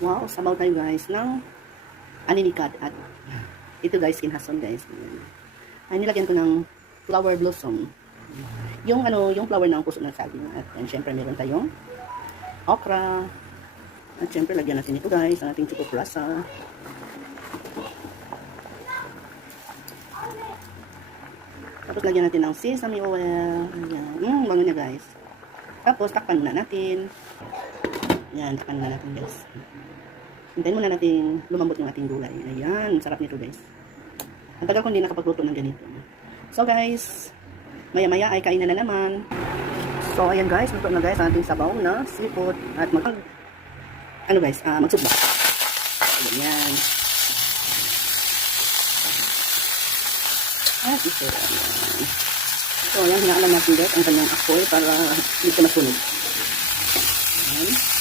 Wow, sabaw tayo guys ng aninikad at ito guys, kinhason guys. Ay, nilagyan ko ng flower blossom. Yung yung flower ng puso ng saging. At syempre meron tayong okra. At syempre lagyan natin ito guys, ang ating choco plaza. Tapos lagyan natin ng sesame oil. Ayan. Bango niya guys. Tapos takpan na natin. Ayan, takpan na natin guys. Hintayin muna natin lumambot yung ating gulay. Ayan, sarap nito guys. Ang tagal ko hindi nakapagluto ng ganito. So guys, maya-maya ay kain na naman. So ayan guys, luto na guys ang ating sabaw na seafood. At magsubba. Ayan. At ito. Ayan. So ayan, hinaalam natin guys ang kanyang apoy para hindi siya masunog. Ayan.